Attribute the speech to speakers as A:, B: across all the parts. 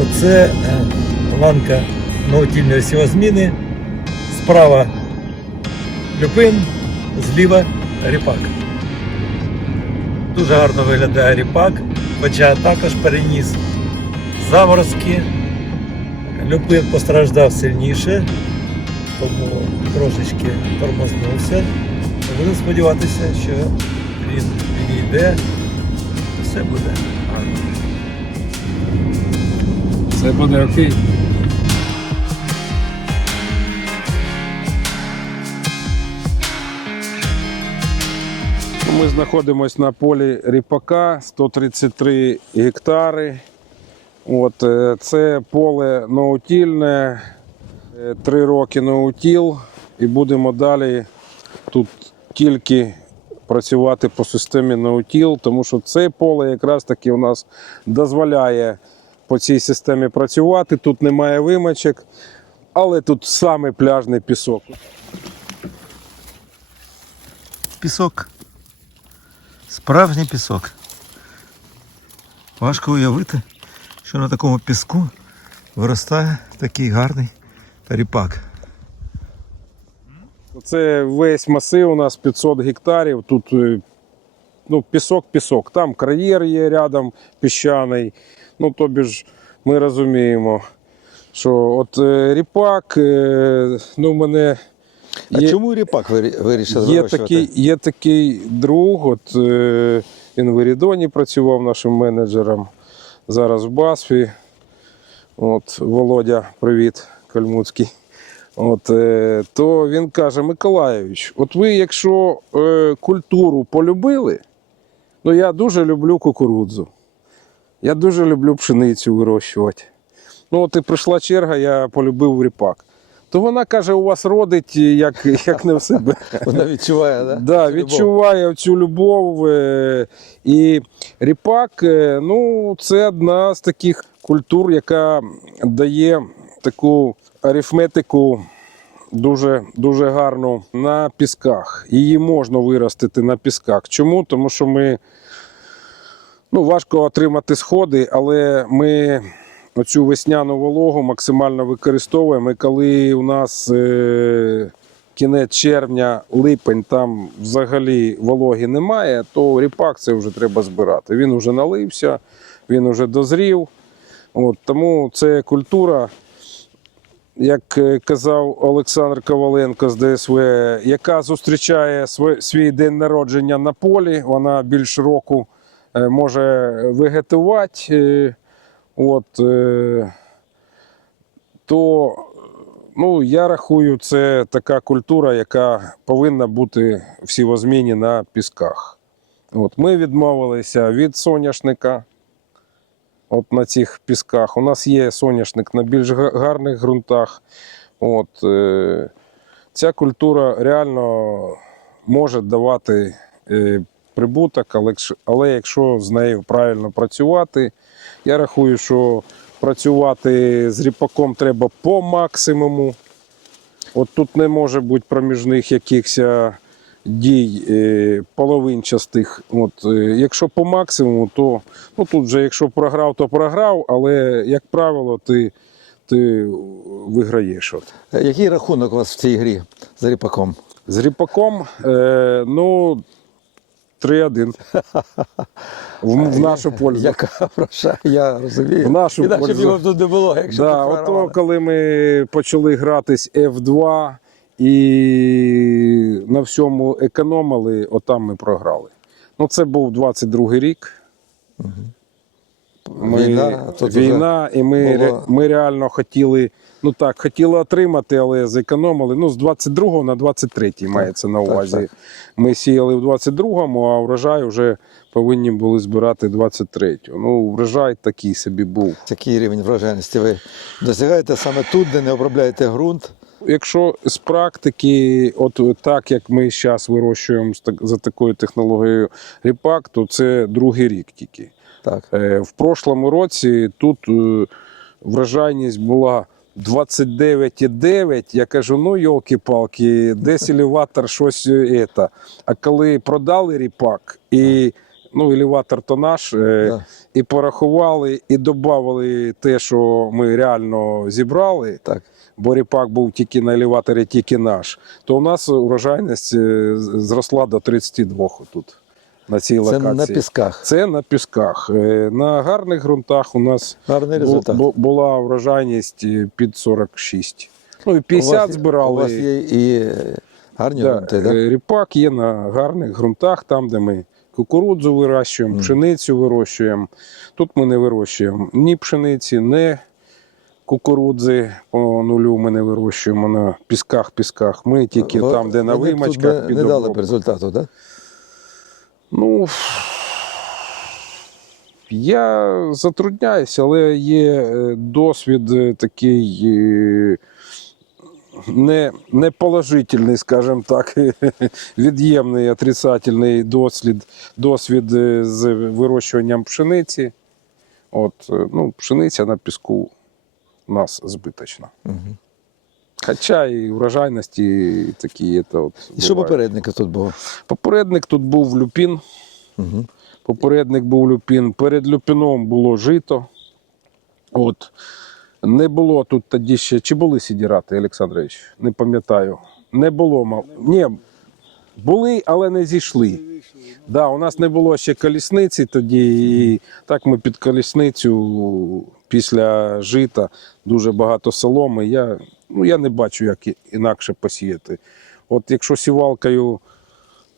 A: Оце е, ланка наутільної сівозміни. Справа люпин, зліва ріпак. Дуже гарно виглядає ріпак, хоча також переніс заморозки. Люпин постраждав сильніше, тому трошечки тормознувся. Будемо сподіватися, що він відійде. Все буде
B: Все буде окей. Ми знаходимося на полі ріпака 133 гектари. От, е, це поле ноутільне, е, три роки ноутіл, і будемо далі тут тільки працювати по системі ноутіл, тому що це поле якраз таки у нас дозволяє по цій системі працювати. Тут немає вимочок, але тут саме пляжний пісок.
A: Пісок. Справжній пісок. Важко уявити, що на такому піску виростає такий гарний ріпак.
B: Це весь масив у нас 500 гектарів. Тут е, ну, пісок, пісок. Там кар'єр є рядом піщаний. Ну, тобі ж ми розуміємо, що от е, ріпак, е, ну, мене
C: А
B: є,
C: чому ріпак ви вирішили
B: є, такий, є такий друг, от, е, він в Ерідоні працював нашим менеджером. Зараз в Басфі. От, Володя, привіт, Кальмуцький. От, е, то він каже: Миколайович, от ви, якщо е, культуру полюбили, ну я дуже люблю кукурудзу. Я дуже люблю пшеницю вирощувати. Ну, от і прийшла черга, я полюбив ріпак. То вона каже, у вас родить як, як не в себе.
C: Вона відчуває, да?
B: Да, відчуває цю любов. е, І ріпак, е, ну, це одна з таких культур, яка дає таку арифметику дуже, дуже гарну на пісках. Її можна виростити на пісках. Чому? Тому що ми ну, важко отримати сходи, але ми оцю весняну вологу максимально використовуємо. І коли у нас е, кінець червня, липень, там взагалі вологи немає, то ріпак це вже треба збирати. Він вже налився, він вже дозрів. От, тому це культура, як е, казав Олександр Коваленко з ДСВ, яка зустрічає свій, день народження на полі. Вона більш року може вегетувати. е, От, е, то ну, я рахую, це така культура, яка повинна бути в сівозміні на пісках. От, ми відмовилися від соняшника. От на цих пісках. У нас є соняшник на більш гарних ґрунтах. От, е, ця культура реально може давати е, прибуток, але, але якщо з нею правильно працювати, я рахую, що працювати з ріпаком треба по максимуму. От тут не може бути проміжних якихось е, дій е, половинчастих. От, е, якщо по максимуму, то ну, тут вже якщо програв, то програв, але, як правило, ти, ти виграєш. От.
C: Який рахунок у вас в цій грі з ріпаком?
B: З ріпаком, е, ну, 3-1. В, в нашу пользу.
C: Яка гроша, я розумію.
B: В нашу
C: Іначе б
B: пользу.
C: його тут не було, якщо
B: Да,
C: б
B: ото, коли ми почали гратись F2 і на всьому економили, отам ми програли. Ну, це був 22-й рік. Ми,
C: Війна,
B: війна і ми,
C: було-
B: ми реально хотіли, ну так, хотіли отримати, але зекономили. Ну, з 22 на 23 мається на увазі.
C: так.
B: Ми сіяли в 22-му, а врожай вже повинні були збирати 23-го. Ну, врожай такий собі був.
C: Який рівень врожайності ви досягаєте саме тут, де не обробляєте ґрунт?
B: Якщо з практики, от так як ми зараз вирощуємо за такою технологією ріпак, то це другий рік тільки.
C: Так.
B: Е, В прошлому році тут е, врожайність була 29,9. Я кажу, ну йолки-палки, десь елеватор щось. е, ета. А коли продали ріпак і ну, елеватор то наш, е,
C: Да.
B: і порахували, і додали те, що ми реально зібрали,
C: Так.
B: бо ріпак був тільки на елеваторі, тільки наш, то у нас урожайність е, зросла до 32 тут, на цій
C: Це на пісках.
B: Це на пісках. Е, На гарних ґрунтах у нас
C: Гарний результат.
B: бу- була врожайність е, під 46. Ну і 50
C: у вас,
B: збирали.
C: У вас є і гарні
B: Да,
C: ґрунти, так?
B: е, Ріпак є на гарних ґрунтах, там, де ми кукурудзу вирощуємо, пшеницю вирощуємо. Тут ми не вирощуємо ні пшениці, ні кукурудзи по нулю ми не вирощуємо на пісках-пісках. Ми тільки
C: Ви-
B: там, де на
C: тут
B: вимачках
C: би не дали б результату, так?
B: Ну, я затрудняюся, але є е, досвід е, такий е, не, не скажімо так, від'ємний, отрицательний досвід, досвід з вирощуванням пшениці. От, ну, пшениця на піску у нас збиточна. Хоча і врожайності такі. Це от
C: І що
B: буває.
C: попередника тут було?
B: Попередник тут був люпін.
C: Угу.
B: Попередник був люпін. Перед люпіном було жито. От. Не було тут тоді ще. Чи були сідірати, Олександрович? Не пам'ятаю. Не було. мав- Ні, були, але не зійшли. Да, у нас не було ще колісниці тоді. І так ми під колісницю після жита дуже багато соломи. Я, ну, я не бачу, як інакше посіяти. От якщо сівалкою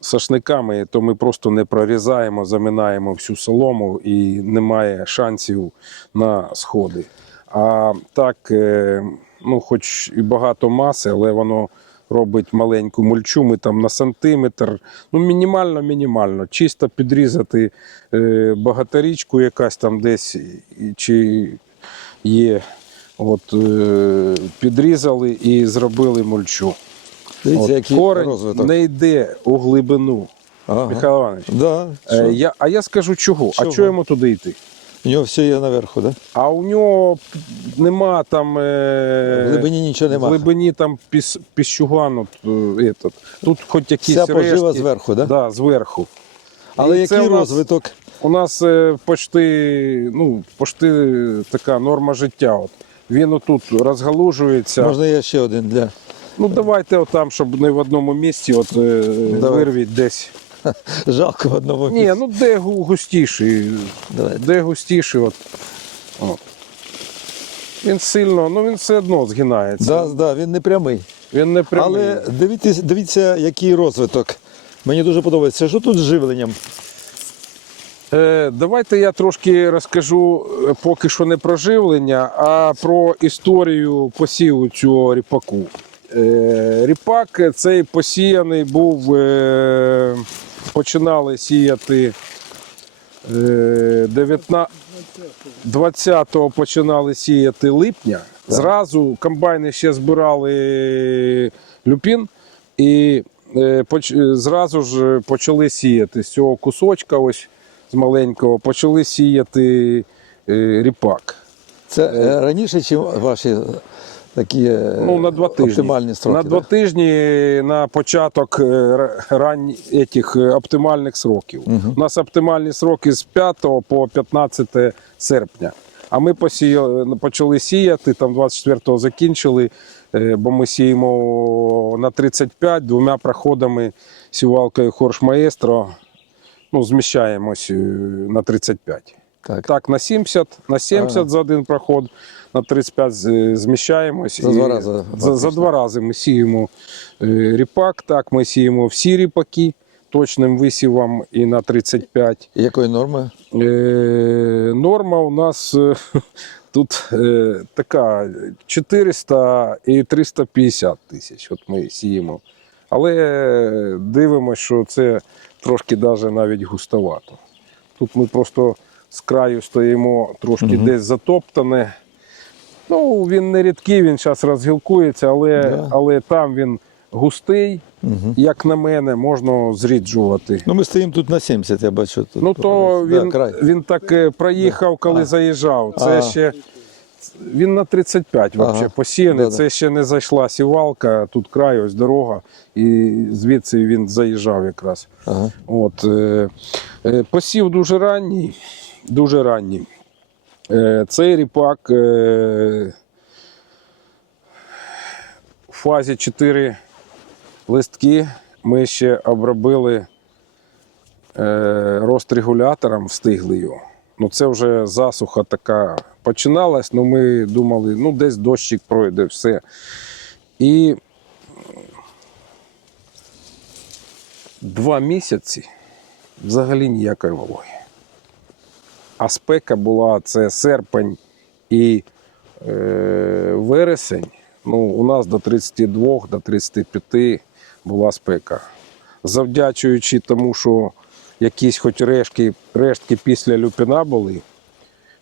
B: сашниками, то ми просто не прорізаємо, заминаємо всю солому і немає шансів на сходи. А так, е, ну, хоч і багато маси, але воно робить маленьку мульчу, ми там на сантиметр, ну мінімально, мінімально. Чисто підрізати е, багаторічку якась там десь, чи є. От, е, підрізали і зробили мульчу.
C: Дивіться,
B: От,
C: який
B: корень
C: розвиток.
B: не йде у глибину.
C: Ага.
B: Михайло Іванович,
C: Да,
B: е, я, а я скажу чого?
C: Чого?
B: А чого йому туди йти?
C: У нього все є наверху, так?
B: А у нього нема там. Е...
C: В глибині нічого
B: В глибині там піс, піщуган, от, е, этот. тут хоч якісь
C: Вся пожива
B: рештки.
C: зверху, да?
B: Да, зверху.
C: Але
B: І це
C: який
B: у нас-
C: розвиток?
B: У нас е, почти, ну, почти така норма життя. От. Він отут розгалужується.
C: Можна я ще один для.
B: Ну давайте отам, щоб не в одному місці, от е,
C: Давай.
B: вирвіть десь.
C: Жалко в одному
B: Ні,
C: місці.
B: ну де гу- густіший.
C: Давайте.
B: Де густіший. От. От. Він сильно, ну він все одно згинається.
C: Да, да, він не прямий.
B: Він не прямий.
C: Але дивіться, дивіться, який розвиток. Мені дуже подобається. Що тут з живленням?
B: Е, давайте я трошки розкажу е, поки що не про живлення, а про історію посіву цього ріпаку. Е, ріпак цей посіяний був, починали сіяти е, 19, 20-го починали сіяти липня. Зразу комбайни ще збирали люпін і зразу ж почали сіяти з цього кусочка, ось з маленького, почали сіяти е, ріпак.
C: Це е, раніше, чи ваші такі е,
B: Ну, на два тижні.
C: оптимальні строки?
B: на
C: да?
B: два тижні на початок р- рань, етих, е, оптимальних сроків. У нас оптимальні сроки з 5 по 15 серпня. А ми посіяли, почали сіяти, там 24-го закінчили, бо ми сіємо на 35 двома проходами сівалкою Хорш Маестро. Ну, зміщаємось е, на 35.
C: Так.
B: Так, на 70, на 70
C: Ага.
B: за один проход, на 35 зміщаємось.
C: За
B: І
C: два рази,
B: За, за два рази ми сіємо е, ріпак, так, ми сіємо всі ріпаки точним висівом і на 35.
C: Якої норми?
B: Е, норма у нас е, тут е, така 400 і 350 тисяч. От ми сіємо. Але дивимося, що це трошки даже навіть густовато. Тут ми просто з краю стоїмо трошки десь затоптане. Ну, він не рідкий, він зараз розгілкується, але,
C: Да.
B: але там він густий,
C: Угу.
B: як на мене, можна зріджувати.
C: Ну, ми стоїмо тут на 70, я бачу. Тут
B: Ну то
C: Да,
B: він,
C: край.
B: він так е, проїхав, коли заїжджав. Це
C: А.
B: ще він на 35
C: Ага.
B: вообще посіяний.
C: Да-да.
B: Це ще не зайшла сівалка, тут край, ось дорога, і звідси він заїжджав якраз.
C: Ага.
B: От, е, е, посів дуже ранній, дуже ранній. Е, цей ріпак е, в фазі 4 листки ми ще обробили е, розтрегулятором, встигли його. Ну, це вже засуха така починалась, ну ми думали, ну десь дощик пройде, все. І два місяці взагалі ніякої вологи. А спека була це серпень і е, вересень. Ну, у нас до 32, до 35 була спека. Завдячуючи тому, що якісь хоч рештки, рештки після люпіна були,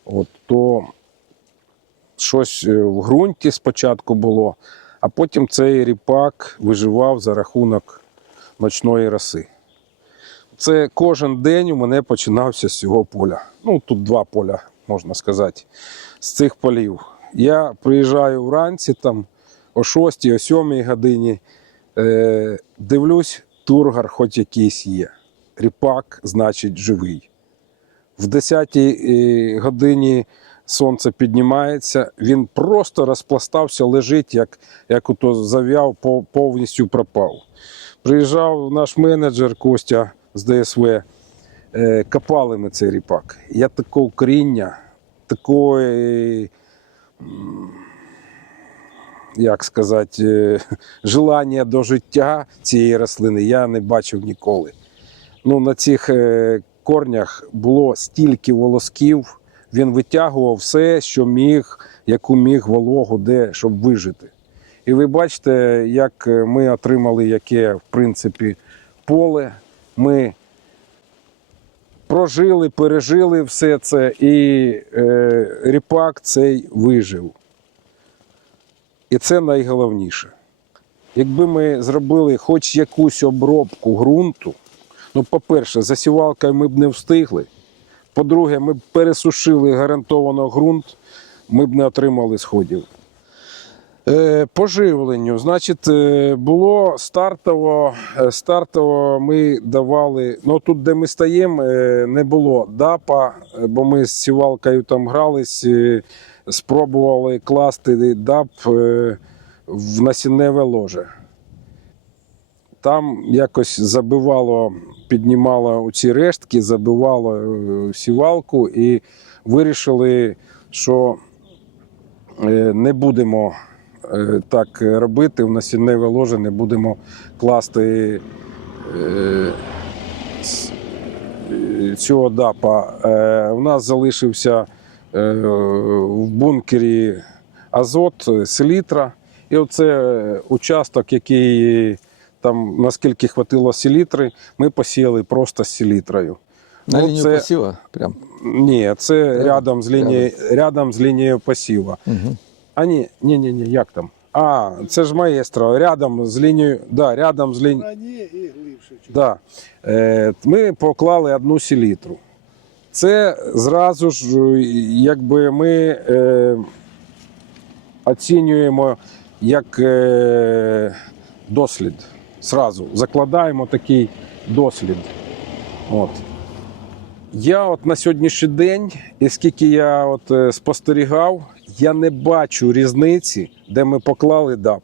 B: от, то щось е, в ґрунті спочатку було, а потім цей ріпак виживав за рахунок ночної роси. Це кожен день у мене починався з цього поля. Ну, тут два поля, можна сказати, з цих полів. Я приїжджаю вранці там о 6 о 7 годині, е, дивлюсь, тургар хоч якийсь є. Ріпак, значить, живий. В 10 е, годині сонце піднімається, він просто розпластався, лежить, як, як ото зав'яв, повністю пропав. Приїжджав наш менеджер Костя з ДСВ, е, копали ми цей ріпак. Я такого коріння, такої, як сказати, е, желання до життя цієї рослини я не бачив ніколи. Ну, на цих е, корнях було стільки волосків, він витягував все, що міг, яку міг вологу, де, щоб вижити. І ви бачите, як е, ми отримали яке, в принципі, поле. Ми прожили, пережили все це, і е, ріпак цей вижив. І це найголовніше. Якби ми зробили хоч якусь обробку ґрунту, ну, по-перше, засівалкою ми б не встигли. По-друге, ми б пересушили гарантовано ґрунт, ми б не отримали сходів. Е, По живленню, значить, е, було стартово, е, стартово ми давали. Ну тут, де ми стоїмо, е, не було ДАПа, бо ми з сівалкою там грались, спробували класти ДАП в насінневе ложе. Там якось забивало, піднімало ці рештки, забивало е, сівалку і вирішили, що е, не будемо е, так робити, в насінневе ложе не будемо класти цього ДАПа. У нас залишився в бункері азот, селітра. І оце участок, який там наскільки хватило селітри, ми посіяли просто з селітрою.
C: На
B: Ну,
C: лінію
B: це-
C: посіва прям.
B: Ні, це
C: Рядом?
B: рядом з лінією, рядом з лінією посіва.
C: Угу.
B: А ні, ні, ні, ні, як там? А, це ж маестро, рядом з лінією, да, рядом з лінією.
D: Ні, і глибше.
B: Да. Е, ми поклали одну селітру. Це зразу ж, е, якби ми е, оцінюємо як е, дослід. Зразу закладаємо такий дослід. От. Я от на сьогоднішній день, і скільки я от е, спостерігав, я не бачу різниці, де ми поклали ДАП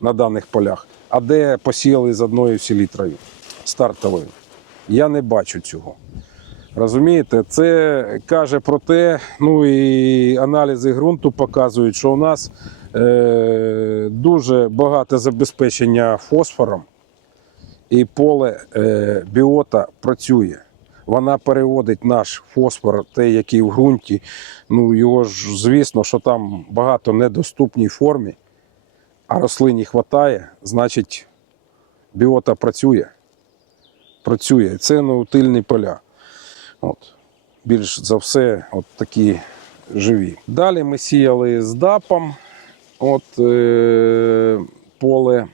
B: на даних полях, а де посіяли з одною селітрою стартовою. Я не бачу цього. Розумієте, це каже про те, ну і аналізи ґрунту показують, що у нас е, дуже багате забезпечення фосфором, і поле е, біота працює. Вона переводить наш фосфор, той, який в ґрунті. Ну його ж, звісно, що там багато недоступній формі, а рослині вистачає, значить, біота працює. Працює. Це на утильні поля. От. Більш за все, от такі живі. Далі ми сіяли з ДАПом. От е, поле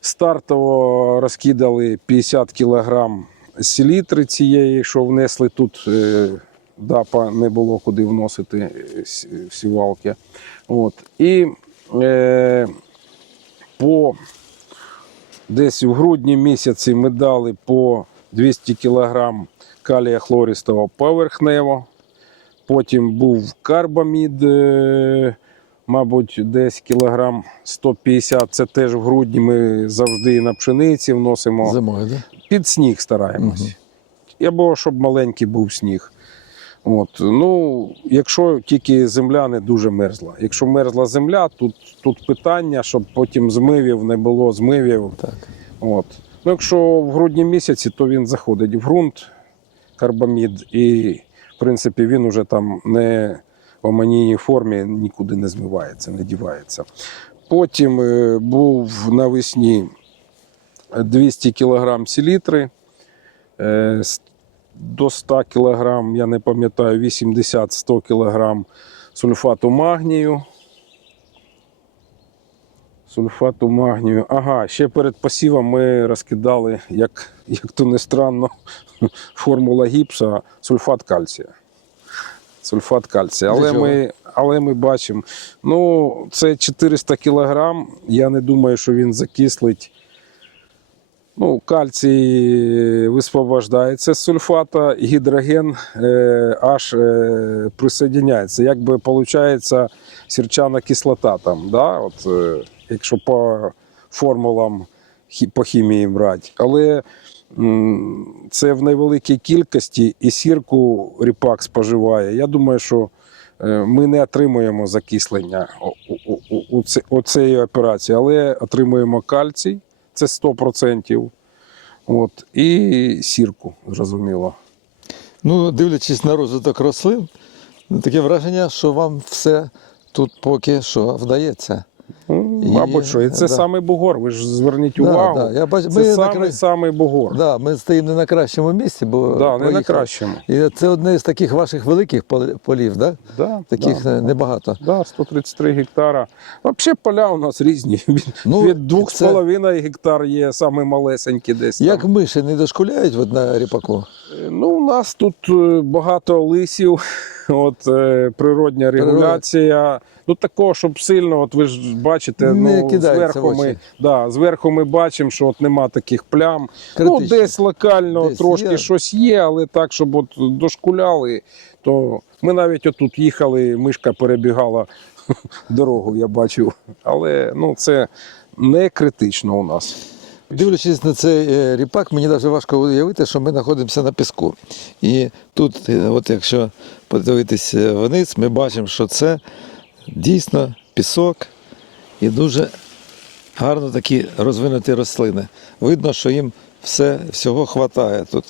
B: стартово розкидали 50 кг селітри цієї, що внесли тут е, ДАПа не було куди вносити е, сівалки. От. І е, по десь в грудні місяці ми дали по 200 кг калія хлористого поверхнево. Потім був карбамід, е, мабуть, десь кілограм 150. Це теж в грудні ми завжди на пшениці вносимо.
C: Зимою, да?
B: Під сніг стараємось.
C: Мгм.
B: Або щоб маленький був сніг. От. Ну, якщо тільки земля не дуже мерзла. Якщо мерзла земля, тут, тут питання, щоб потім змивів не було змивів.
C: Так.
B: От. Ну, якщо в грудні місяці, то він заходить в ґрунт, карбамід, і, в принципі, він уже там не амонійній формі нікуди не змивається, не дівається. Потім е, був навесні 200 кг селітри, е, до 100 кг, я не пам'ятаю, 80-100 кг сульфату магнію. Сульфату магнію. Ага, ще перед посівом ми розкидали, як, як то не странно, формула гіпса, сульфат кальція. Сульфат кальція. Але ми, але ми бачимо, ну, це 400 кг. Я не думаю, що він закислить. Ну, кальцій висвобождається з сульфата, гідроген е, аж е, присоединяється. Якби виходить сірчана кислота там, да? От, е, якщо по формулам по хімії брати. Але м, це в невеликій кількості і сірку ріпак споживає. Я думаю, що е, ми не отримуємо закислення у, цієї операції, але отримуємо кальцій, це 100%. От, і сірку, зрозуміло.
C: Ну, дивлячись на розвиток рослин, ну, таке враження, що вам все тут поки що вдається.
B: Мабуть, що. І це
C: да.
B: самий бугор. Ви ж зверніть
C: Да,
B: увагу.
C: да, я бачу,
B: Це
C: кра-
B: самий бугор.
C: Да, ми стоїмо не на кращому місці, бо
B: Да, не на кращому.
C: І це одне з таких ваших великих полів, да?
B: Да,
C: таких
B: да,
C: е, небагато.
B: Да, 133 гектара. Взагалі поля у нас різні.
C: Ну,
B: від двох
C: це-
B: з половиною гектар є саме малесенькі десь.
C: Як
B: там.
C: миші не дошкуляють от на ріпаку?
B: Ну, у нас тут е, багато лисів, от, е, природня регуляція. Ну, такого, щоб сильно, от ви ж бачите,
C: Не
B: ну,
C: в
B: зверху,
C: очі.
B: ми, да, зверху ми бачимо, що от нема таких плям.
C: Критично.
B: Ну, десь локально
C: Десь
B: трошки
C: є.
B: щось є, але так, щоб от дошкуляли, то ми навіть отут їхали, мишка перебігала дорогу, я бачив. Але ну, це не критично у нас.
C: Дивлячись на цей е, ріпак, мені навіть важко уявити, що ми знаходимося на піску. І тут, е, от якщо подивитись е, вниз, ми бачимо, що це дійсно пісок і дуже гарно такі розвинуті рослини. Видно, що їм все, всього хватає тут.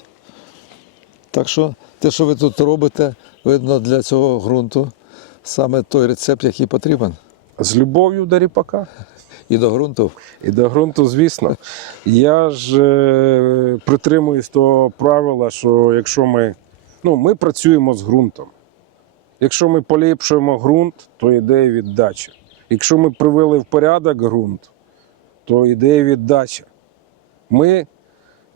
C: Так що те, що ви тут робите, видно для цього ґрунту саме той рецепт, який потрібен.
B: З любов'ю до ріпака.
C: І до ґрунту.
B: І до ґрунту, звісно. Я ж е, притримуюсь того правила, що якщо ми, ну, ми працюємо з ґрунтом. Якщо ми поліпшуємо ґрунт, то йде і віддача. Якщо ми привели в порядок ґрунт, то йде віддача. Ми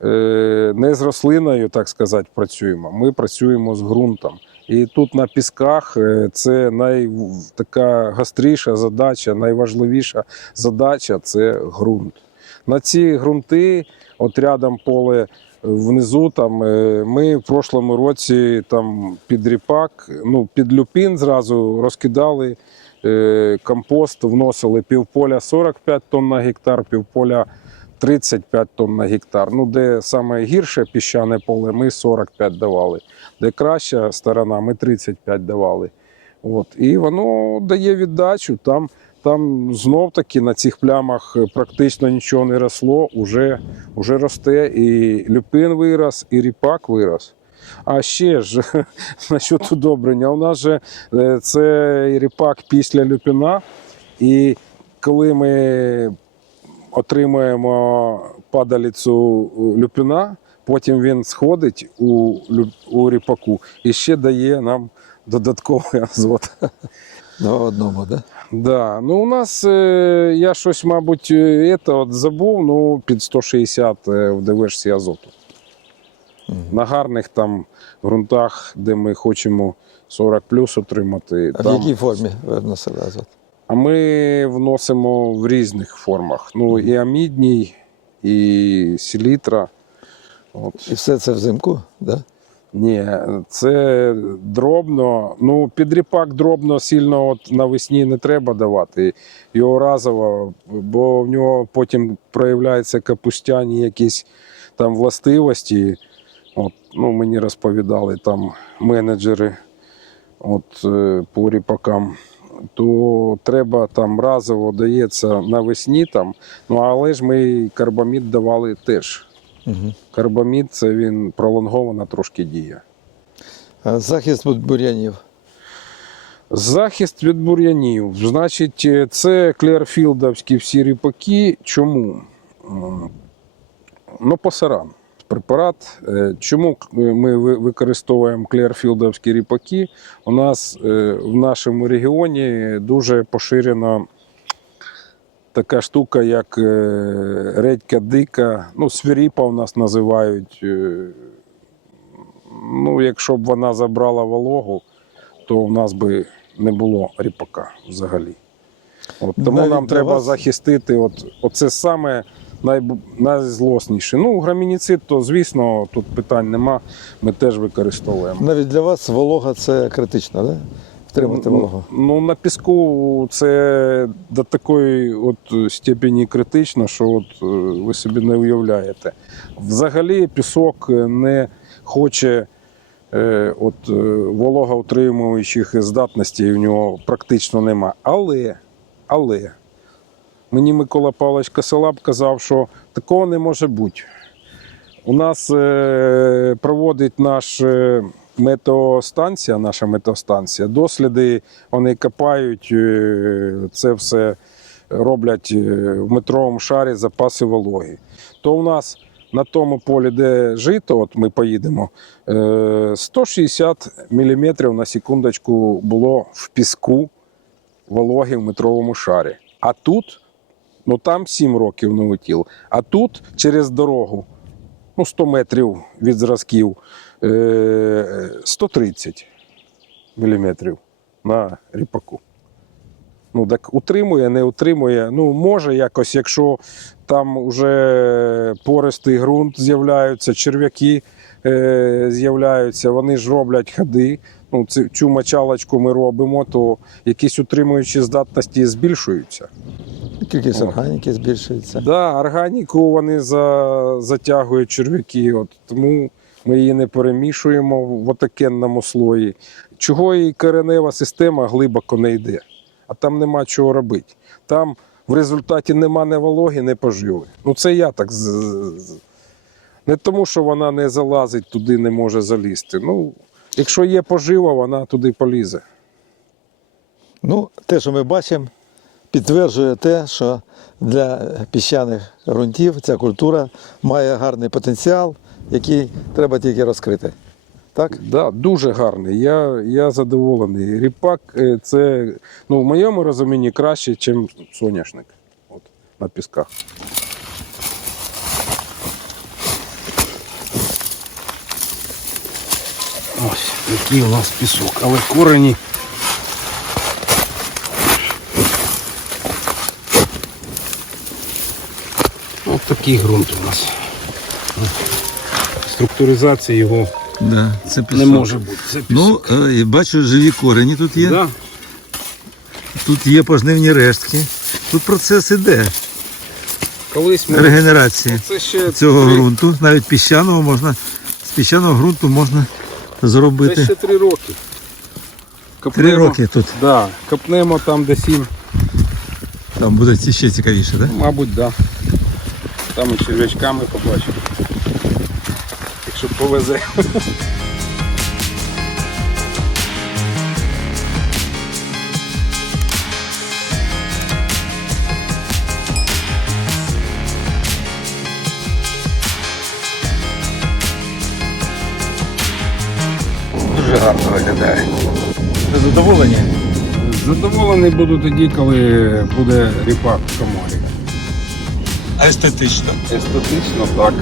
B: е, не з рослиною, так сказати, працюємо, ми працюємо з ґрунтом. І тут на пісках е, це най, така гостріша задача, найважливіша задача це ґрунт. На ці ґрунти, от рядом поле внизу, там, е, ми в прошлому році там, під ріпак, ну, під люпін зразу розкидали компост, вносили півполя 45 тонн на гектар, півполя 35 тонн на гектар. Ну, де саме гірше піщане поле, ми 45 давали. Де краща сторона, ми 35 давали. От. І воно дає віддачу. Там, там знов таки на цих плямах е, практично нічого не росло, уже, уже росте і люпин вирос, і ріпак вирос. А ще ж насчет удобрення. У нас же е, це ріпак після люпіна. І коли ми отримуємо падаліцю люпіна, потім він сходить у, у ріпаку і ще дає нам додатковий азот.
C: В одному, да?
B: Да. Ну, у нас е, я щось, мабуть, е, это от забув, ну, під 160 е, в ДВшці азоту. На гарних там ґрунтах, де ми хочемо 40 плюс отримати.
C: А в якій формі ви вносили азот?
B: А ми вносимо в різних формах. Ну, і амідній, і селітра. От.
C: І все це взимку, да?
B: Ні, це дробно. Ну, під ріпак дробно сильно от навесні не треба давати. Його разово, бо в нього потім проявляються капустяні якісь там властивості. От, ну, мені розповідали там менеджери от, е, по ріпакам. То треба там разово дається навесні там. Ну але ж ми карбамід давали теж.
C: Угу.
B: Карбамід це він пролонгована трошки діє.
C: А захист від бур'янів.
B: Захист від бур'янів. Значить, е, це клерфілдовські всі ріпаки. Чому? Ну, посаран. Препарат. Е, Чому ми використовуємо клерфілдовські ріпаки? У нас е, в нашому регіоні дуже поширена така штука, як е, редька дика. Ну, свиріпа у нас називають. е, Ну, якщо б вона забрала вологу, то в нас би не було ріпака взагалі. От, тому
C: Навіть
B: нам треба
C: вас-
B: захистити. От, оце саме най, найзлосніше. Ну, грамініцид, то звісно, тут питань нема. Ми теж використовуємо.
C: Навіть для вас волога це критично, да? Втримати вологу.
B: Ну, на піску це до такої от степені критично, що от е, ви собі не уявляєте. Взагалі пісок не хоче е, от, е, вологоутримуючих здатностей в нього практично нема. Але, але мені Микола Павлович Косолап казав, що такого не може бути. У нас е, проводить наш е, метеостанція, наша метеостанція. Досліди вони копають е, це все роблять в метровому шарі запаси вологи. То у нас на тому полі, де жито, от ми поїдемо, е, 160 мм на секундочку було в піску вологи в метровому шарі. А тут, ну там 7 років налетів, а тут через дорогу ну, 100 метрів від зразків, е, 130 міліметрів на ріпаку. Ну, так утримує, не утримує. Ну, може якось, якщо там вже пористий ґрунт з'являються, черв'яки е, з'являються, вони ж роблять ходи. Ну, цю мочалочку ми робимо, то якісь утримуючі здатності збільшуються.
C: Кількість органіки збільшується.
B: Да, органіку вони за, затягують черв'яки, от, тому ми її не перемішуємо в отакенному слої. Чого і коренева система глибоко не йде, а там нема чого робити. Там в результаті нема не вологи, не поживи. Ну це я так. Не тому, що вона не залазить туди, не може залізти. Ну, якщо є пожива, вона туди полізе.
C: Ну, те, що ми бачимо, підтверджує те, що для піщаних ґрунтів ця культура має гарний потенціал, який треба тільки розкрити. Так?
B: Да, дуже гарний. Я, я задоволений. Ріпак е, це ну, в моєму розумінні краще, ніж соняшник от, на пісках. Ось який у нас пісок, але корені. Ось такий ґрунт у нас. Структуризація його
A: Да, це пісок.
B: не може бути. Це
A: Ну, е, бачу, живі корені тут є.
B: Да.
A: Тут є пожнивні рештки. Тут процес іде
B: Колись ми
A: регенерації
B: це ще
A: цього
B: три,
A: ґрунту. Навіть піщаного можна, з піщаного ґрунту можна зробити.
B: Це ще три роки.
A: Три роки тут.
B: Да, копнемо там де сім,
A: Там буде ще цікавіше, так? Да?
B: мабуть, да. Там і черв'ячками побачимо. Якщо повезе.
A: Дуже гарно виглядає. Ви задоволені?
B: Задоволений буду тоді, коли буде ріпак в коморі.
A: Естетично.
B: Естетично так.